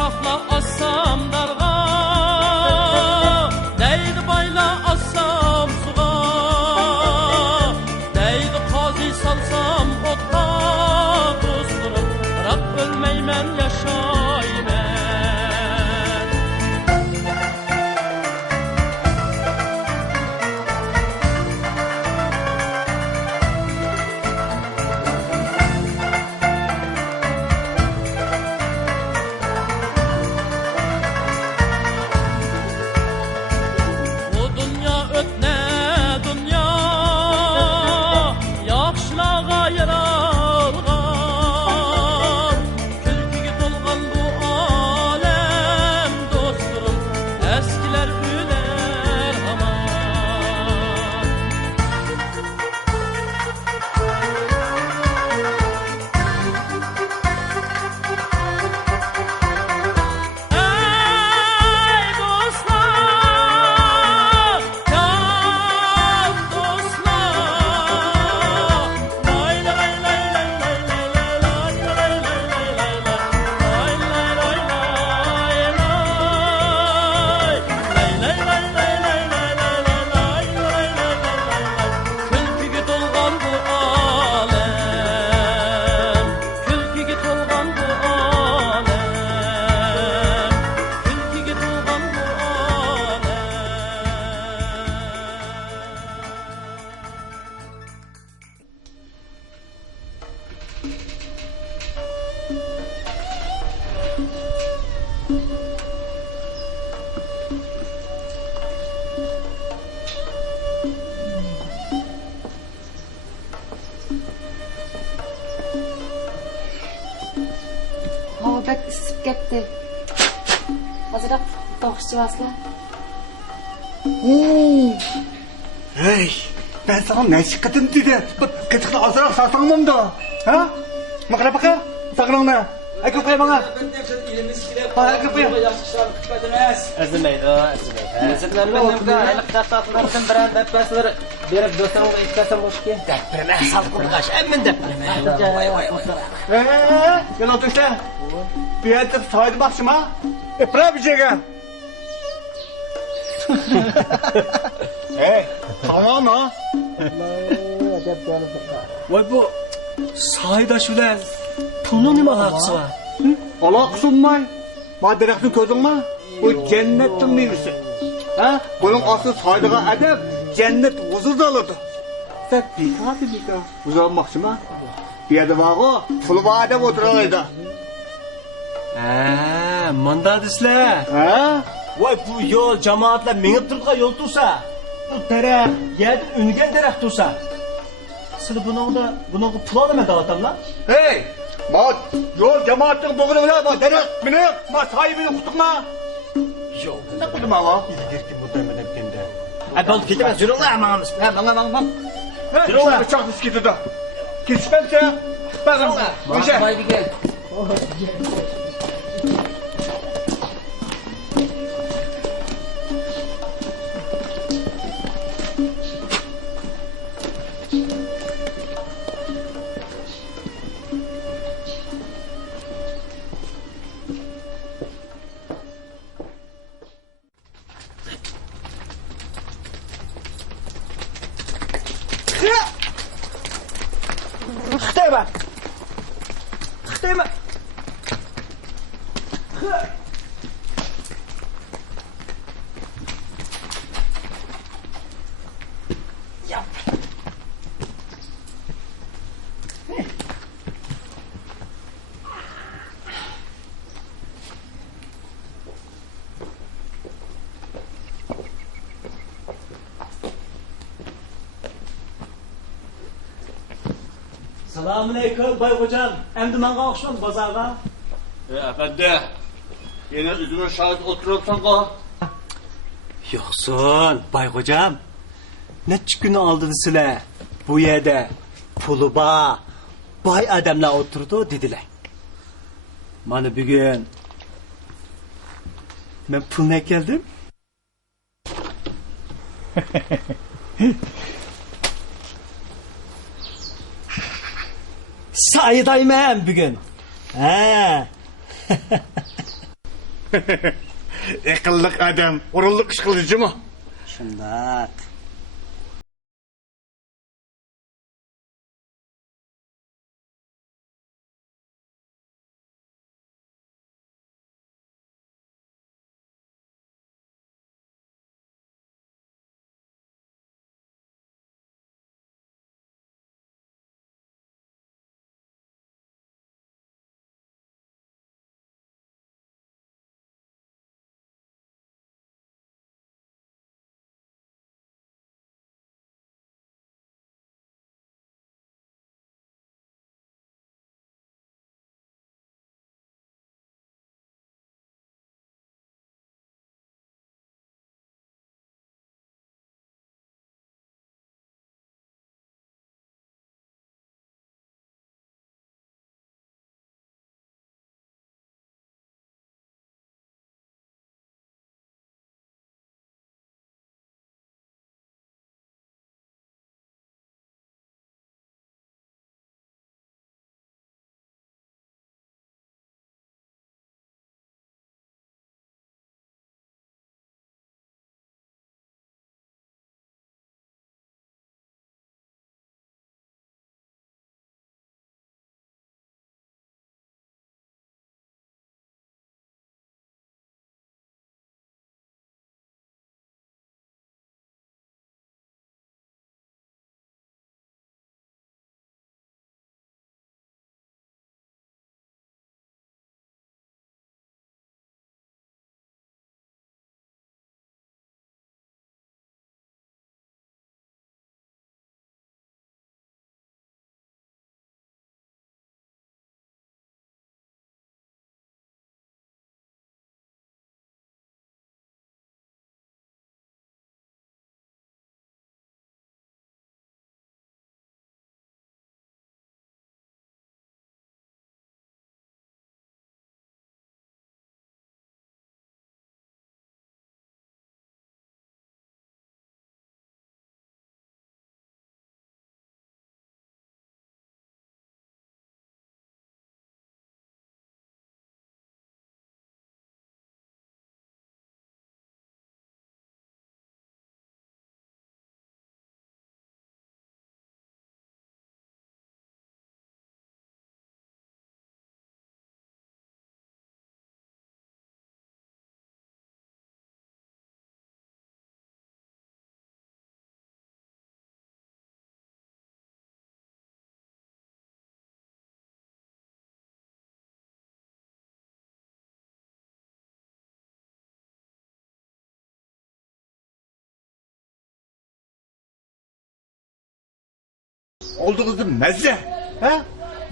çapla assam darga, deydi bayla assam suğa, deydi qazi salsam otqa, dostlarım bırak ölmeymen yaşaymen. Hava pek ısıp gitti. Hazırda toğuşçu vasıla. Hey, ben sana ne şikayetim dedi? Bak, ketikle azırak sarsanmam da. Ha? Makara bakar, sakın ne? Ekip koy bana. Ha, ekip koy. Ezilmeydi o, ezilmeydi. Ezilmeydi. Ben de aylık tatlılardan birer depesleri berip dostlarımla itkasam hoş ki. Depreme sal kurgaş, emmin depreme. Vay vay vay. Gel otur işte. Bir yerde saydı başıma. Bırak bir şey gel. Hey, tamam ha. Vay bu sayda şöyle pulun nima alakası var? Alakası mı? Bana direktin közün mü? Bu cennetin meyvesi. Ha? Bunun asıl saydığa edep cennet huzur da alırdı. Sen bika. Uzanmak mı? Bir yerde var o. Pulu var edep oturalıydı. Manda desler. Ha? Vay bu yol cemaatler minip durduğu yol dursa, bu derek yerden üngen derek dursa, sırf bunun pulu alamen dağıtam lan. Hey! Bak, yol cemaatin boğunu bile bak, derek, minik, bak sahibini kutukma. Yok. Ne bileyim ama? Girdim bu demeden bende. Ben gidemez, yürü lan amanız. Bak. Yürü lan. Bıçak biskiti de. Geçmemse, bakın, köşe. Haydi gel. Xtema. Yap. Selamünaleyküm Bay Hocam. Endi manga oxşam bazarga. Efendi, yine üzümün şahit oturuyorsan ko. Yoxsun Bay Hocam. Neçə günü aldı sizler bu yerde puluba bay adamlar oturdu dediler. Bana bugün ben puluna geldim. Sayıdayım bugün. Akıllık adam, oruluk iş kılıcı mı? Şundak. Oldu kızım mezze. Ha?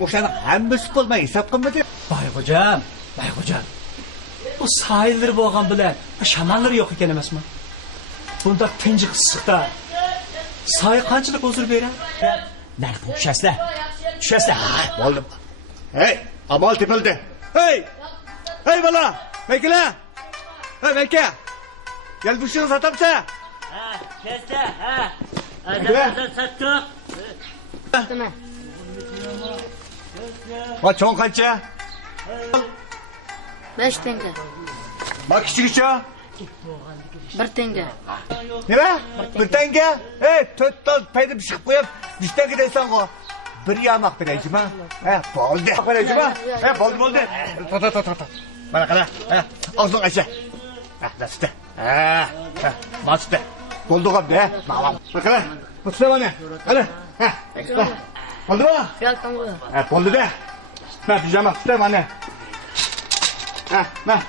Boşanıp hemmesi bulmayı hesap kılmadı. Bayxo'jam, Bayxo'jam. Bu sahilleri bo'lgan bilan shamanlar yo'q ekan emasmi? Bunda tinchlik issiqda soy qanchalik huzur beradi? Narx tushasizlar. Tushasizlar. Oldu. Hey, amal tepildi. Hey! Hey bala! Bekle! Hey bekle! Gel bu şunu satamsa. Ha, kesta, ha. Bekle. Adamdan sattık. Bak çoğun kaça? 5 tenge. Bak küçük içe. 1 tenge. Ne be? Bir tenge? Hey, 4 tal paydım çıkıp koyup. Düşten gidersen o. Bir yamak vereceğim ha. He, boldu. Vereceğim ha. He, boldu. Ta. Bana kadar. He, ağzın aşağı. He, nasıl da? He, nasıl da? Boldu kapı he. Mağlam. Bakalım. Mutlu bana. Hadi. He. Boldu mu? Fiyal tango. He, boldu de. Ne pijama tutar bana. He, ne?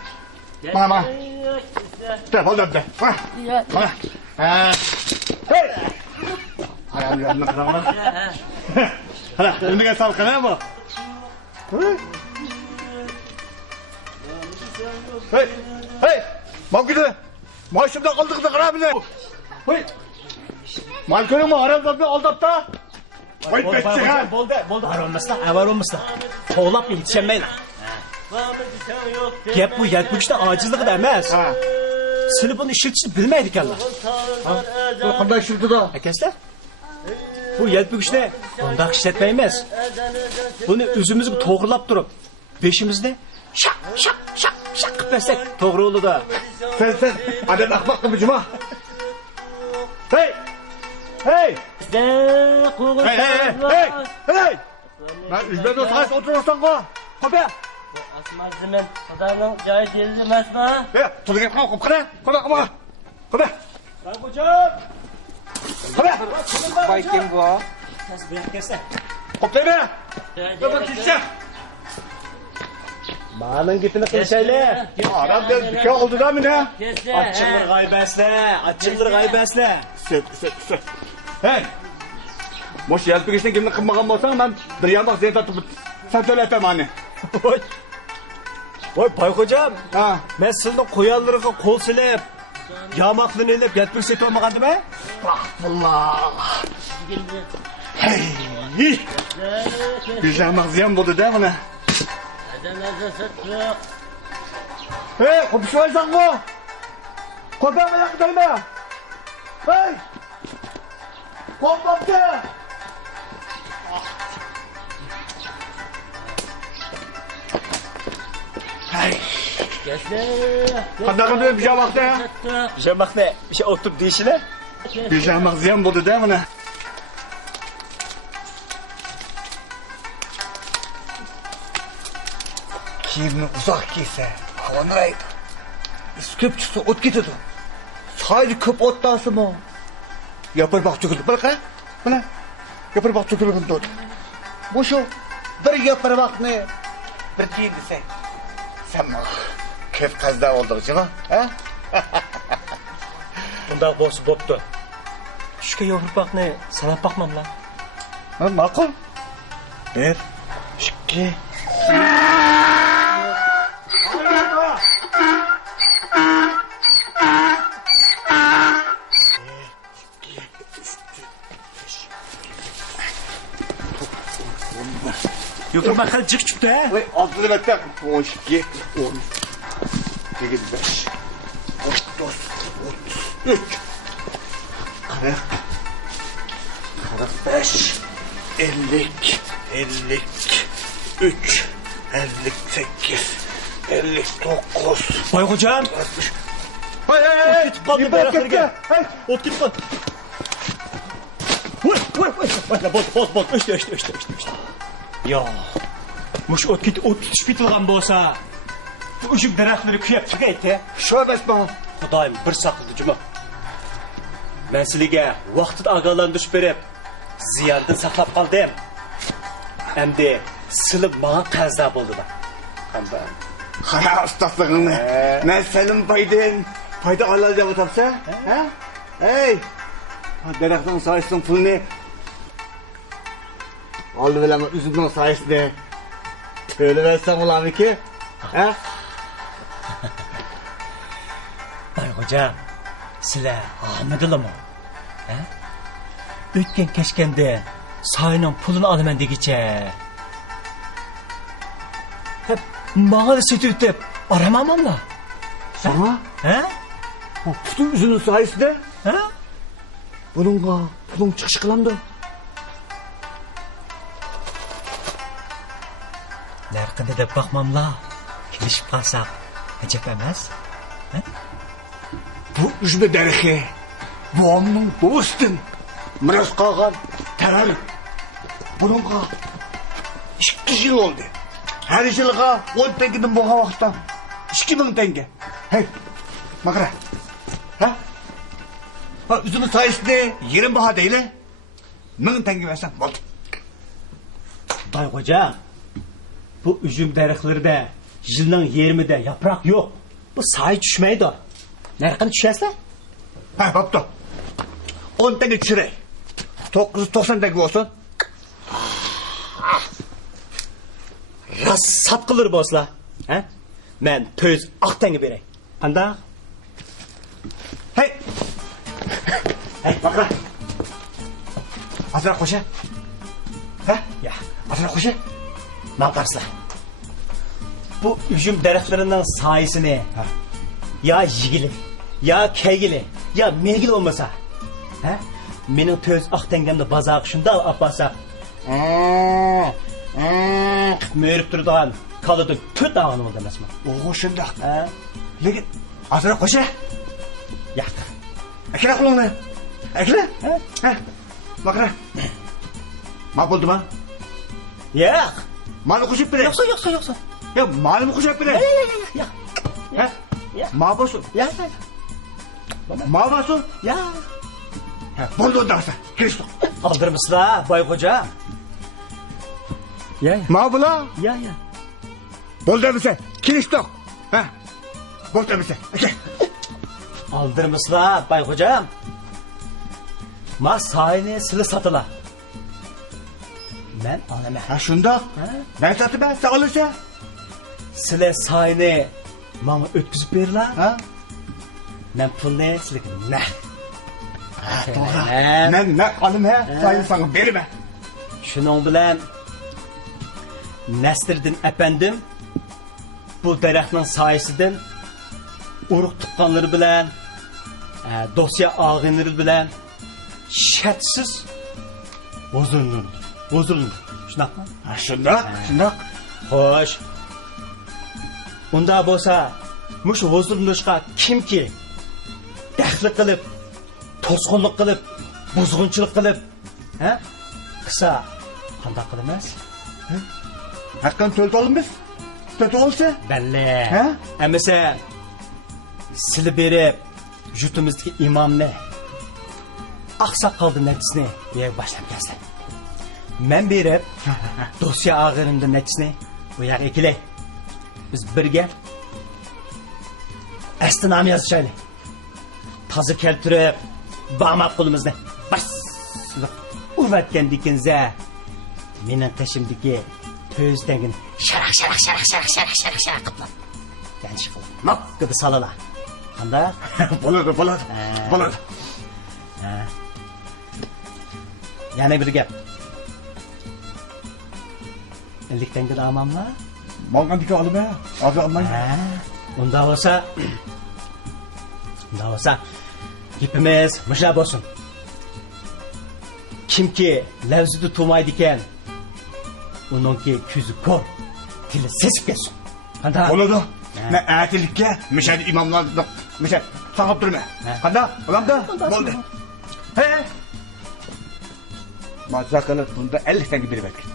Bana. Tutar, boldu de. Ha. Bana. He. Hey. Ayağını yanına kıramam. Hadi, önüne salkana mı? Hey! Bak gidi! Maaşımda kaldık da kıra bile! Hey! Mal görüyor mu? Aramda bir aldapta! Vay betçi ha! Bo'ldi. Avar olmaslar. Tovlab yetişemeyler. Gap bu yetmişte acizlikda emas. Ha! Sizlar buni ishlatishni bilmaydi ekanlar. Bu qanday shildi da? Akasizlar? Bu yelpigishni bundoq ishlatmaymiz. Buni o'zimiz to'g'rilab turib, beshimizda shaq etmezsek doğru olur da. Sen adam akmak mı cuma? Hey! Hey! Hey! Ben üzmede sayıs oturursan ko. Kopya! Asma zemin. Adamın cahil değildi mesma. Hey! Tutu gel kop kıra. Kopya! Kopya! Kopya! Bay kim bu? Nasıl bırak kese? Kopya be! Kopya kişi! Mağanın gitini kılışayla. Adam der bir şey oldu da mı ne? Kesse. Açılır gaybesle. Açılır gaybesle. Söp. Hey! Moş yelpi geçten kimden kımmagan bolsan ben bir yamak zeyt atıp sen söyle etem hani. Oy Bay hocam. Ha. Ben sizin koyallarına kol silep. Yamaklını elep yelpir seti olmagandı be? Allah! Hey! Bir yamak ziyan buldu değil mi ne? Adamlarca sattık. Hey! Kopuşmaysan ko! Kopya mı yakıtayım be? Hey! Kopaptı! Hey! Kesse. Kadar bir yamakta ya. Sattık. Yamak ne? Bir şey oturup değişine. Bir yamak ziyan buldu değil mi ne? Kiyimini uzak giyse, havanaydı. Üsküp çıksa ot getirdi. Sadece köp ot dağısı mı? Yapır bak çöküldü. Bırak ha? Bırak. Yapır bak çöküldü. Bu şu. Bir yapır bak ne? Bir giydi sen. Sen bak. Kef kazda olduk canım. Ha? Bunda bosu boptu. Şüke yoğurt bak ne? Sana bakmam lan. Ha, makul. Bir, iki. Yoğurt bakalım çık çıktı ha. Vay altını bekle. 12, 10, 8, 5, 39, 33, 40, 45, 50, 53, 58, 59. Bay hocam. Hey! Git kaldı İpek beraber gitti. gel. Hey! Ot git kaldı. Vur. Bol. İşte. Ya. Muş ot git şpitilgan bolsa. Bu uşuk daraxtları kuyap çıkaydı. Şöyle esma. Xudayım bir saqlıdı cuma. Men sizlarga vaqtit ogohlantirish berib, ziyondan saqlab qoldim. Endi silib manga qarzda bo'ldi da. Qanday? Qara ustaslig'ingni. Men senin payda oladi deb o'tabsan? Ha? Hey! Daraxtning soyasining pulini oldi bilaman uzumning soyasini to'lab versam bo'ladiki? Ha? Bay hocam, sizlar ahmadilimi? Ha? O'tgan kechganda soyning pulini olaman degicha. Hep mağara setib deb aramamamla. Sana? Ha? Bu putun üzümün sayesinde Ha? pulun çıkış kılandı. Narxini deb baxmamla. Kelishib qolsak, ajab emas. Bu üzme dereki, bu onun dostun. Miras kalgan terör. Bununla 2 yıl oldu. Her yılga 10 tengeden bu vakıtta 2000 tenge. Hey, makara. Ha? Ha, üzümün sayesinde yerin baha değil. 1000 tenge versen oldu. Bay hocam, bu üzüm daraxtlarida yilning 20'de yaprak yok. Bu say tushmaydi. Narxini tushasizlar? Ha, bapta. 10 tenge çürey. 990 tenge olsun. Ras satqılar bo'lsa, ha? Men 4 tanga beray. Qanday? Hey! Hey, makara. Azra koşa. Ha? Ya, Azra koşa. ne yaparsın? Bu üzüm daraxtlarining soyasini ya yigili, ya keygili, ya melgili olmasa, ha? Mening 4 tangamni bozaq shunda olib borsa, mörüp turadigan talada 4 ağanım oldu emasmi. O şunda. Ha? Lekin azra qo'sha. Yaxshi. Akira qo'lingni. Akira? Ha. Bakra. Ma bo'ldimi? Yo'q. Mani qo'shib beray. Yo'qsa. Ya mani qo'shib beray. Yo'q. Ha? Ma bo'lsin. Yo'q. Ma bo'lsin. Yo'q. Ha, bo'ldi undaqsa. Kirishdik. Aldırmışlar Bay Hoca. Ya. Ma bo'la. Ya. Bo'ldimisa. Kirishdik. Ha. Bo'ldimisa. Aka. Aldırmışlar Bay Hocam. Ma sayını sili satıla. Ben alama. Ha shundoq. Ben sotib ben sağolsa. Sile sayını bana ötküzüp verirler. Ha? Ben pulni silik ne? To'g'ri. Men naq olim ha. Sayın sana berma. Şunun bilen Nesriddin efendim bu daraxtning sayesinden urug' tuqqanlari bilan dosya ağınları bilan şartsiz huzurlanadi. Shunaqmi? Ha shundoq. Shundoq. Xo'sh. Unda bo'lsa, mush huzurlanishga kimki daxli qilib, to'sqinlik qilib, buzg'unchilik qilib, ha? Qisa qanday qilamiz? Haqqan to'lt olamiz. To'lt olsa? Belli. Ha? Amasa sili berib, yurtimizdagi imomni oqsoqoldi netisini yer boshlab kelsin. Men berib, dosya og'irimda netisini u yoqqa kelay. Biz birga astinam yozishaylik. Toza keltirib, ba'mat qo'limizni bas urvatgan dikinza mening qishimdagi to'zdagin sharaq qilib. Yanchi qilib. Moqqada salalar. Qanday? Bo'ladi. Yana bir gap. 50 tanga amamla. Molgandiki olib ha. Hozir olmayman. Unda olsa gapimiz mushlar bo'lsin. Kimki lavzida turmaydi ekan, uningki ko'zi ko'r, tili sesib ketsin. Qanday? Bo'ladi. Men aytilikka mishadi imomlarni misha saqlab turma. Qanday? Olamda? Bo'ldi. He? Mazza qilib bunda 50 tanga berib berdik.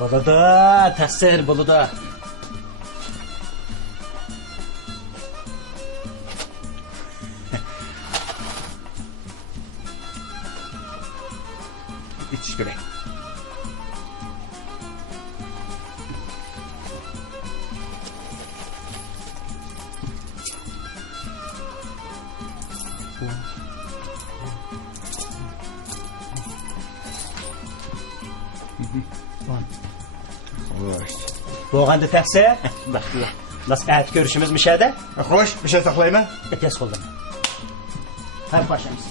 Bo'ladi, ta'sir bo'ladi. İçiş beray. Bo'lganda ta'sir. Baxtli. Nasib ko'rishimiz mishada? Xo'sh, bir şey saqlayman. Kes qo'ldan. Ham qo'shamiz.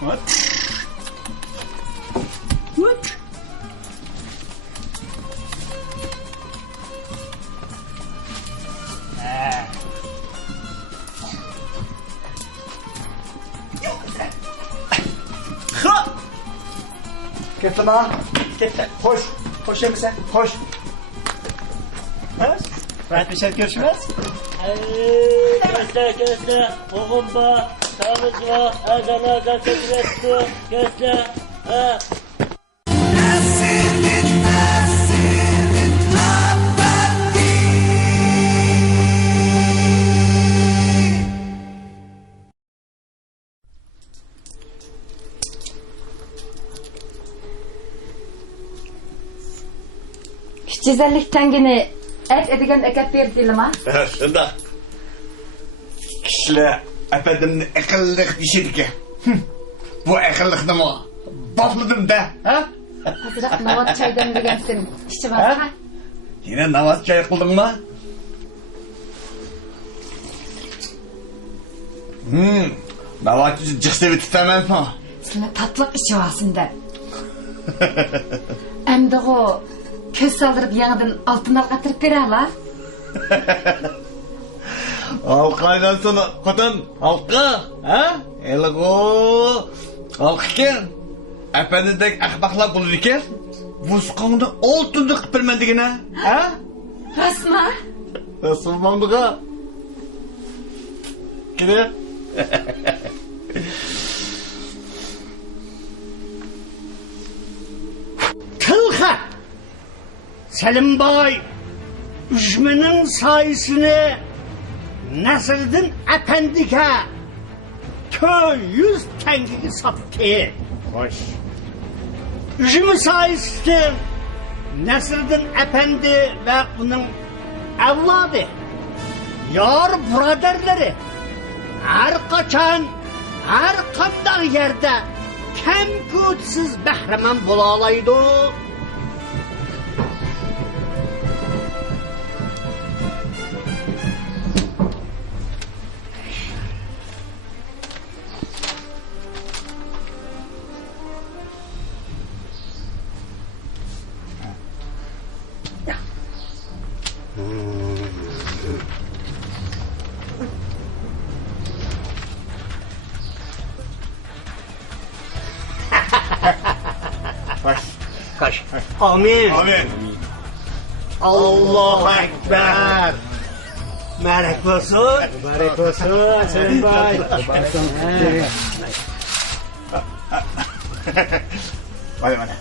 What? Ketdimi? Ketdi. Xo'sh. Xo'shamisan? Xo'sh. Rahmat bir şey görüşmez. Kesle. Oğlum ba. Sağlık var. Azan tekrar kesle. Güzellik tengini et edigen eket verdiler mi? Şunda. Kişiler efendimni akıllık dişidik ki. Bu akıllık nima? Bopladım da. Ha? Hazırak navat çaydan degensin. İşte var ha? Yine namaz çay kıldın mı? Namaz cıksevi tutamaz mı? Sana tatlık işi vasında. Hem de o köz saldırıp yanıdan altın al katırıp verirler. Halkaydan sonra kadın halka, ha? Elgo, halkıken, efendidek ahbaklar bulurken, vuskandı altında kıpırmendigine, ha? Rasma. Nasıl mandığa? Kire? Tilha! Selim Bey, üzmenin sayısını Nasreddin Efendi'ye 200 tenge sattı. Hoş. Üzümü sayısı Nasreddin Efendi ve onun evladı, yar braderleri her kaçan, her kadar yerde kem güçsüz behremen bulalaydı. Kaç. Amin. Amin. Allahu Ekber. Melek olsun. Melek olsun. Selim Bey. Hadi hadi.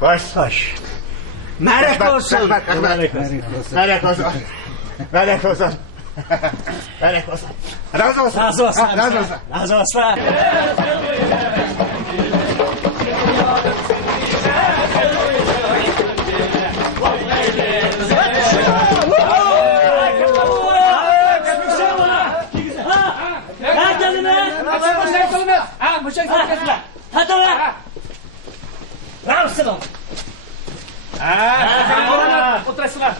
Baş. Melek olsun. Melek olsun. Melek olsun. Melek olsun. Melek olsun. Razı olsun. Razı olsun. Razı olsun. Razı olsun. Hadi lan. Ramsın ol. Oturasınlar.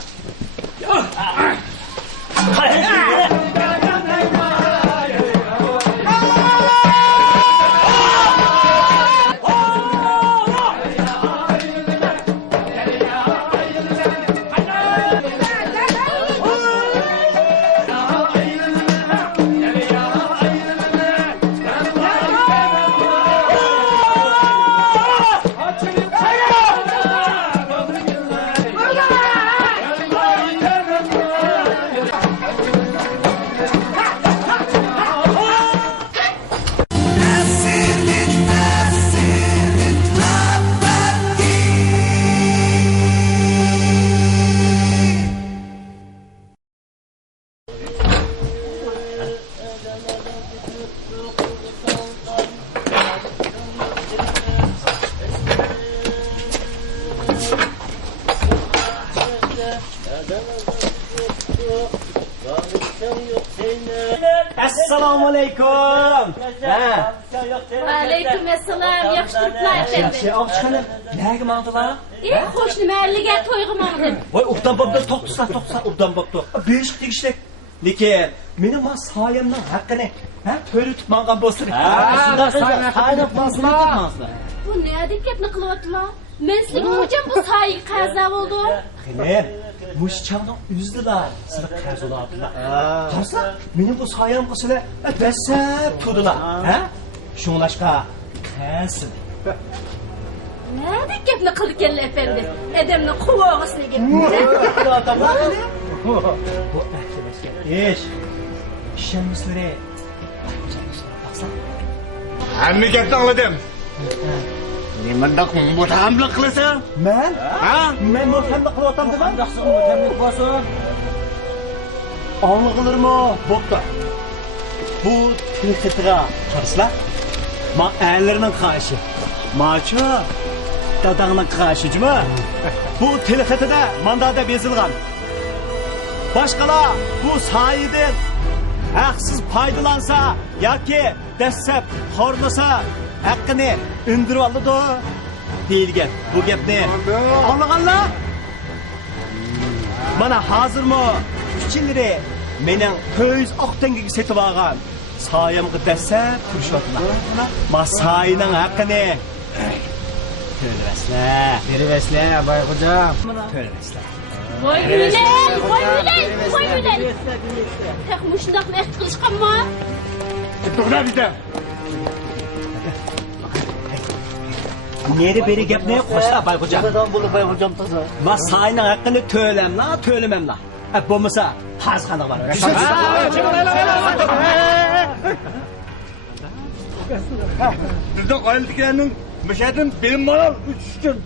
Assalomu alaykum. Aleyküm esselam. Yaxşılıklar efendim. Avchiqani, nega mangdilar? Qo'shni mahalliga to'yga mangdim. Voy, obdan bobda to'xtasa, obdan bobda. Besh tegishlik. Lekin meni ma soyamning haqqini, to'yni tutmagan bo'lsin. Bu ne deb gapni qilyaptilar? Men sizga o'cham bu soyga qaza bo'ldi. Xayr, mush chaqni uzdilar, sizga qarz oladilar. Qarsa, meni bu soyam qilsalar, dasab turdilar, Shunglashqa qaysin. Ne deb gapni qilganlar efendim? Adamning quvog'isini gapni. Bu ahtilashgan ish. İşemizleri. Hamma gapni angladim. Nimada mutamlik qilasan? Men? Men mutamlik qilyapman dema. Qandaqsiz mutamlik bo'lsin? Anlıqılırmı? Bopta. Bu tilxitiga qaraslar. Ma əylərinin qarşı. Maça dadağının qarşıcımı? Bu tilxitida mandada bezilgan. Başqalar bu sayıdan haqsız paydalansa yoki dastlab xorlasa haqqini indirib oldi deyilgan. Bu gapni anlaganlar? Mana hozirmi 3 yilları mening ko'z oqtangiga setib olgan soyamga dasa turishyaptilar. Ma soyining haqqini Beribesler Bayxo'jam. to'lamaslar. Voy Gülay, voy Gülay. Tek muşundaq vaqt qilishqanmi? To'xta bizda. Neri beri gapni qo'shla Bayxo'jam. Neden bunu Bayxo'jam taza? Ma soyining haqqini to'lamamlar. Bo'lmasa hazxana bor. Bizde ailedekilerinin müşahedin benim malal 3 için.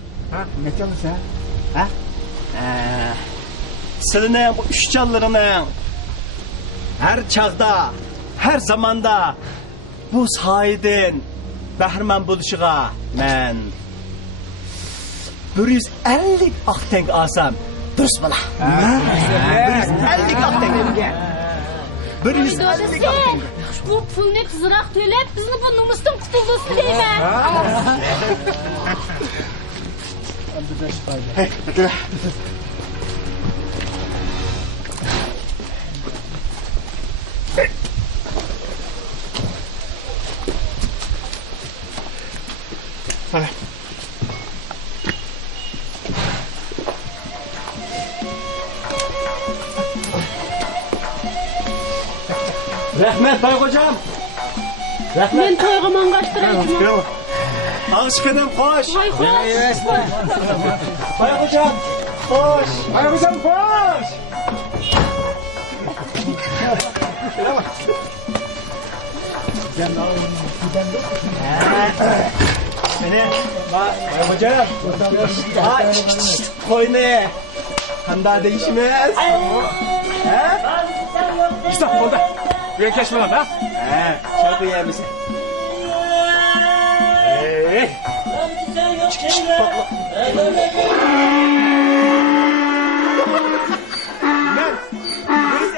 Ne çalışıyor? Sizning bu uchchanlarining har chaqda, har zamonda bu soydan bahramand bo'lishiga men 150 oqtang olsam durust bo'lar. 150 oqtang. 150 oqtang. Bu pulni tezroq to'lab, bizni bu nomusdan qutuldirsin deyman. Rahmat Bayxo'jam. Men to'yga mang'ashtiraymi? Ağışkınım koş. Voy xo'sh. Bayxo'jam koş. Bayxo'jam koş. Bayxo'jam. Ay, koyne. Handa değişmez. İşte oldu. Buraya geçme lan ha. Çok iyi misin? Ben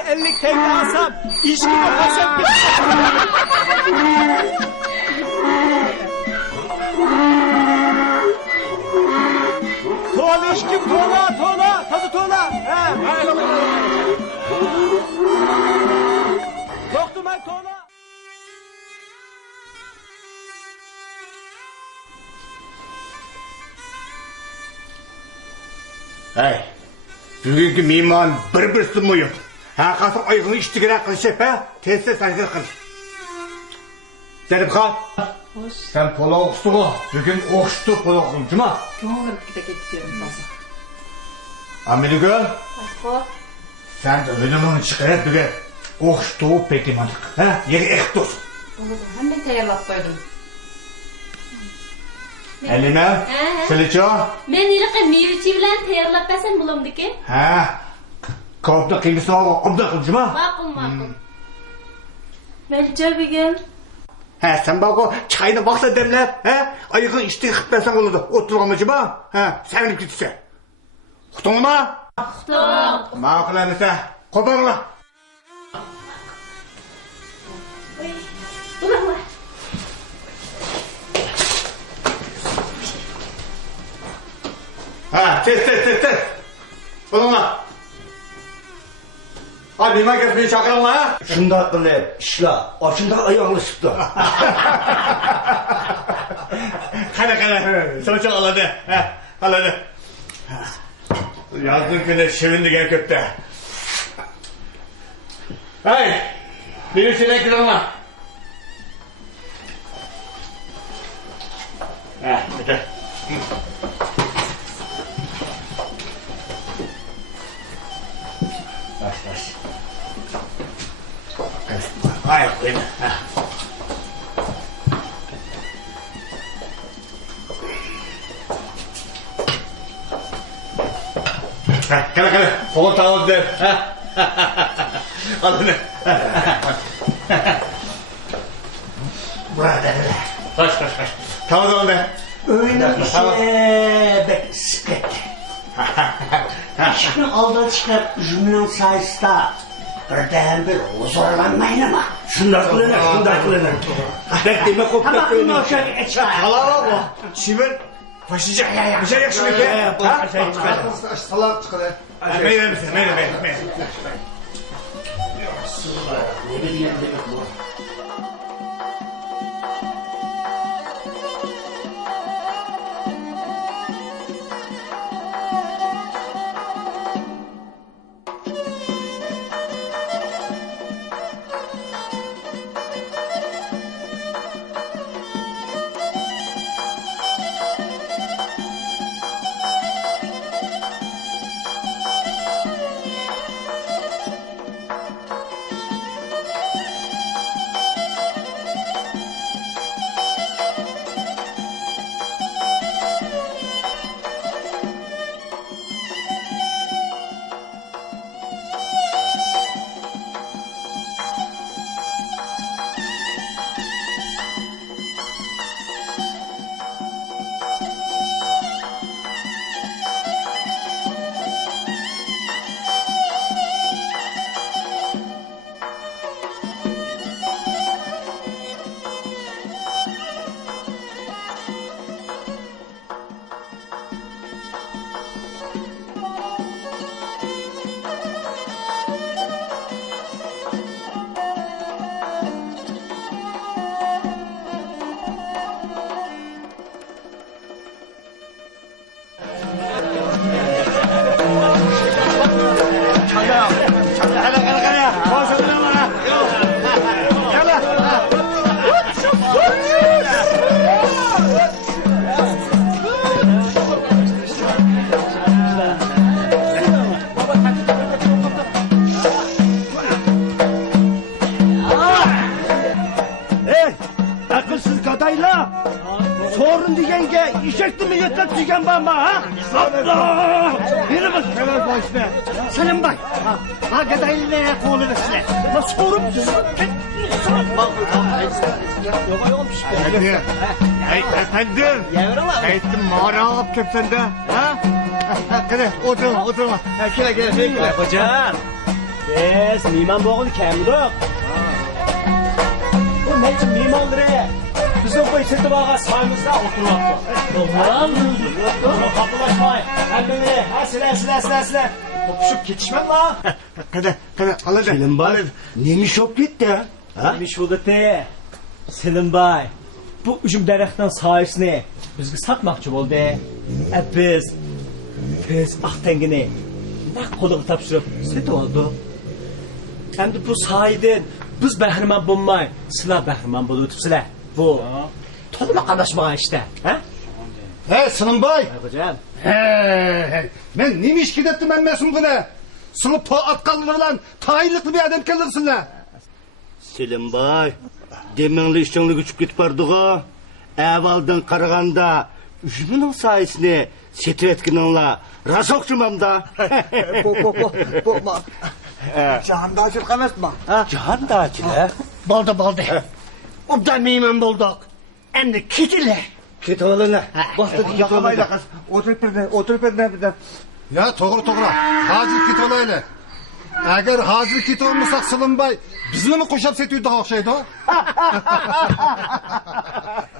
150 tek alsam iş gibi alsam Tuğla iş gibi tuğla tazı tuğla. Soktum ben tuğla. Hey, bugünkü mimar bir sınmıyor. Ha, kasım ayağını iştigire kılışıp ha, tesise sancır kıl. Zeynep kal. Sen pola okustu mu? Bugün okuştu pola okudum, cuma. Ko'nglim keta ketdi hozir. Ameli göl, Xo'p. sen de ölümünü çıkarıp bugün okuştuğu beklemedik. Ha, yeri ek dursun. Hamma tayyorlab qo'ydim. Eline, Siliço. Men yiliqi mevchi bilan tayyorlab bersam bo'lamdiki? Ha, kovda kıymısı ol, obda kıl, cuma. Ma'qul. Melcha begim. Ha, sen bak o çayını baksa demlep, ha, ayıkın içtiği kıtmasan olurdu. Oturma cuma, ha, sevinip gitse. Kutun mu? Kutun. Ma'qul emisa, koparla. Ulan. Ha, tez. Bulunma. Hadi mimar kesmeyi çakırın la ha. Şunda kılıp işla, açında ayağını sıktı. Kana. Sana çok aladı. Aladı. Yazdığın günde sevindi gel köpte. Hey. Biri şöyle ekran la. Bitti. Taş. Ayak koyma. Kala. Kolun tağladı der. Al bunu. Kaç. Tamam oldu. Öyle bir şey bek sıkıntı. İşini aldan çıkar cümlenin sayısı da birden bir huzurlanmayın ama. Şunlar kılınır. Bekleme kopya Tamam mı o şöyle içe? Halava bu. Çimen faşıcak. Güzel yakışıklı be. Salak çıkıyor. Meyve. Akılsız kadayla sorun diyenge işekti mi yeter diyen bana ha? Allah! Yürü bak sever boş ver. Selim Bey, ha kadayla ne kolu vesile? Nasıl sorum? Efendim. Kayıttım mağara alıp kepsen de. Ha? Hadi oturma. Gel. Hocam. Biz miman boğulu kemdik. Bu ne için mimandır ya? Bizim bu içinde bağa sayımızda oturmakta. Doğru mu? Yok kapılaşmayın. Hem sile. Kopuşup geçişmem la. Hadi al. Selim Bey. Neymiş o gitti? Neymiş oldu te? Selim Bey. Bu üzüm derexten sayesini bizge satmakçı oldu. Biz Aqtengini ne koluğu tapşırıp set oldu. Hem de bu sayeden biz bahriman bulmay, sizler bahriman bulup sizler. Bu tolma qanaşmağa işte. Ha? Hey Selim Bey. Hocam. Hey. Ben neymiş ki dettim ben mesum gına. Sılıp atkallarla tayinlikli bir adam kalırsınlar. Selim Bey, demenli işçilik uçup gitip bardığı. Evaldan qaraganda üzümünün sayesinde setir etkinonla rasokçumam da. Bu. Cahanda açılık emez mi? Cihan da acile. Baldı. Obda meymen bulduk. Hem de kitile. Kit oğluna. Yakamayla kız. Oturup birden. Ya to'g'ri. Hozir ketolayli. Agar hozir ketolmasak Selim Bey bizni mi qo'shib setuvdi o'xshaydi?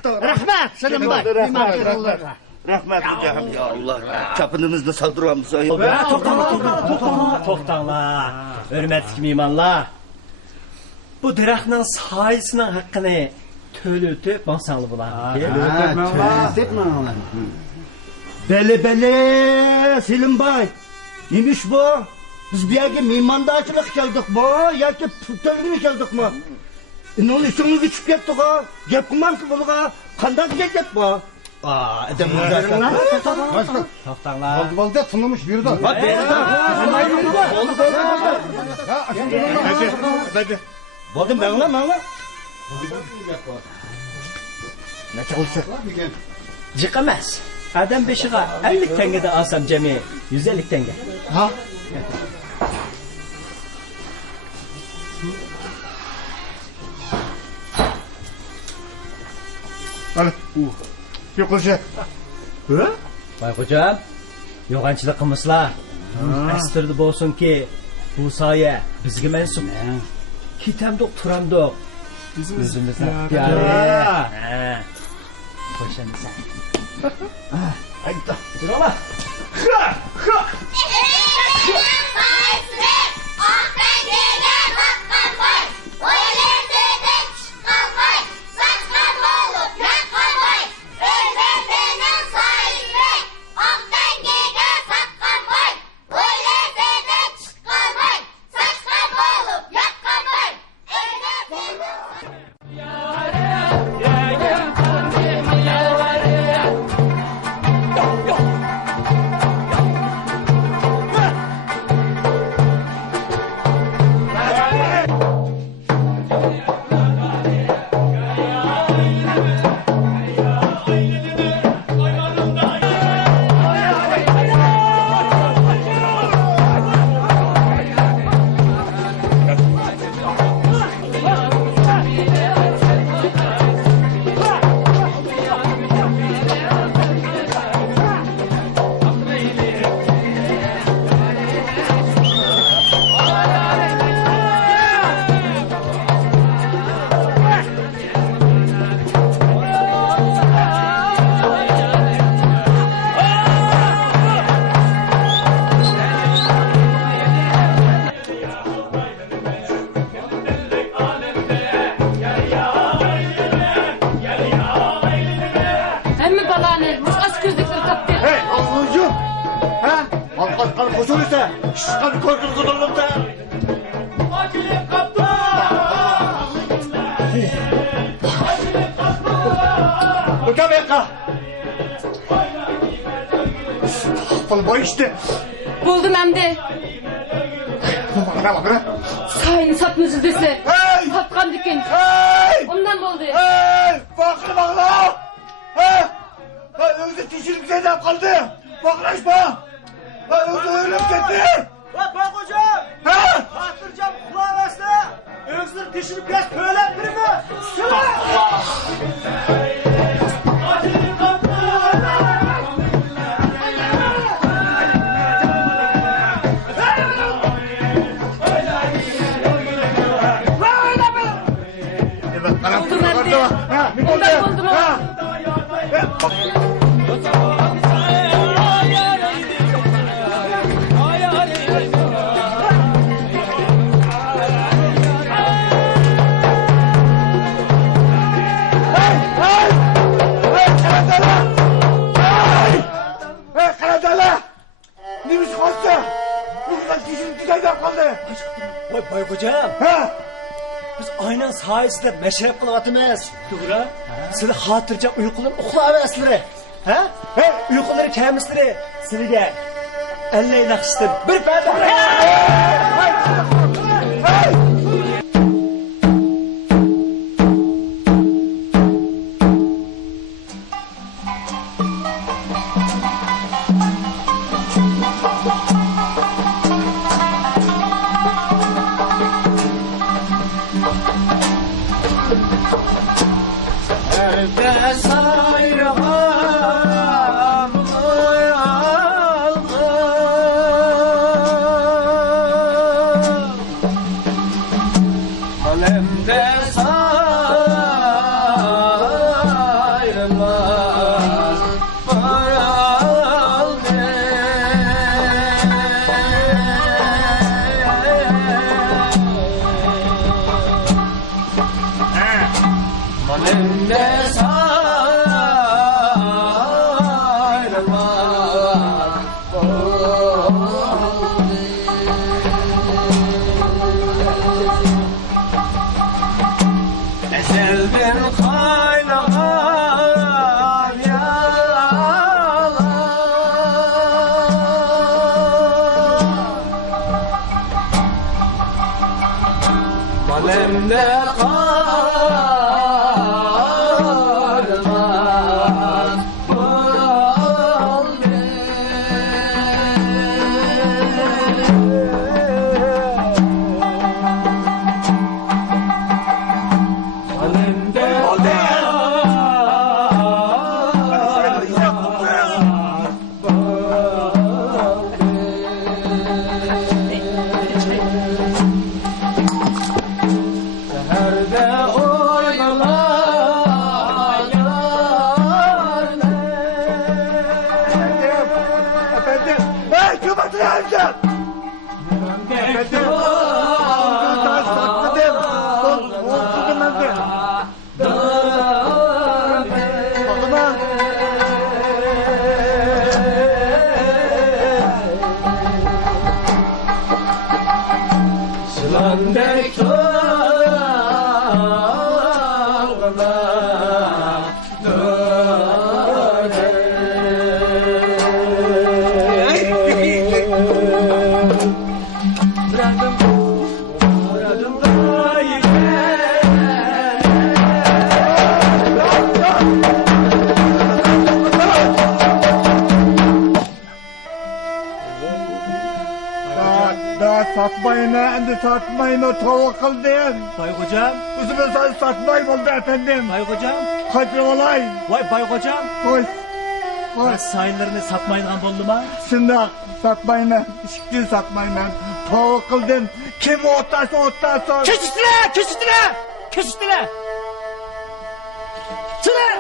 Rahmat Selim Bey. Rahmet hocam ya Allah. Çapınımızda saldırmamız. To'xtanglar. Hurmatli mehmonlar. Bu daraxtning soyisining haqqini to'lib bonsanglar bo'ladi. Bele Selim Bey. Neymiş bu? Biz bir yerge mimandacılık geldik bu. Ya ki tölgü mi geldik mi? Ne oluyor? Üstünüz geçip gittik ha. Gep kumam ki bunu ha. Kandan gidecek bu. Edem burada. To'xtanglar. Balda tınlamış bir de. Hadi. Bakın ben lan. Ne çalışacak? Jiq emas. Adam beshiga 50 tangada olsam jami 150 tanga. Ha? Hadi. Yok olacak. Bayxo'jam, yo'g'anchilik qilmaslar. Astirdi bo'lsinki, Bu soya bizga mansub. Ketamdiq, turamdiq. O'zimizdan piyola. Qo'shamiz. Aytdi. Durama. Koşulursa, hadi korkulduğum da. Acele kaptan. Öte bekle. Falboy işte. Buldum hem de. Bana bak. Sayını satmacı dese. Hey! Satkan dükkan. Hey! Ondan buldu. Hey! Bakın la. Ha? Ha özü tişirik zedem kaldı. Baklaşma. Ha özü ölüp gitti. Bak hocam. Ha? Hatırcam kulağı versene. Özür düşürüp gez köylep birimi. Acele kaptan. Buldum hem de. Ha? Ne oldu? Ondan buldum. Ha? Vay hocam. Ha? Biz aynen sayesinde meşrep kılavatımız. Doğru. Sizi hatırcam uykular uxlayasizlar. Ha? Hey, uykuları kemisleri. Sizga elle nakşişte bir perde. Efendim. Hey kapatın amca. Efendim. Daha sakladım. Olsun efendim. Bakma. Sılandek Daha satmayın ha, şimdi satmayın o tavuk kıldın. Bay hocam, Üzümü satmayın oldu efendim. bay hocam, Kaçın olay. vay bay hocam. Koş. Ben sayınlarını satmayıngan boldum. Şimdi satmayın ha, işçi satmayın ha. Tavuk kıldın. Kim otlarsa otlarsa. Kesiştiler! Kesiştiler! Kesiştiler! Sıra!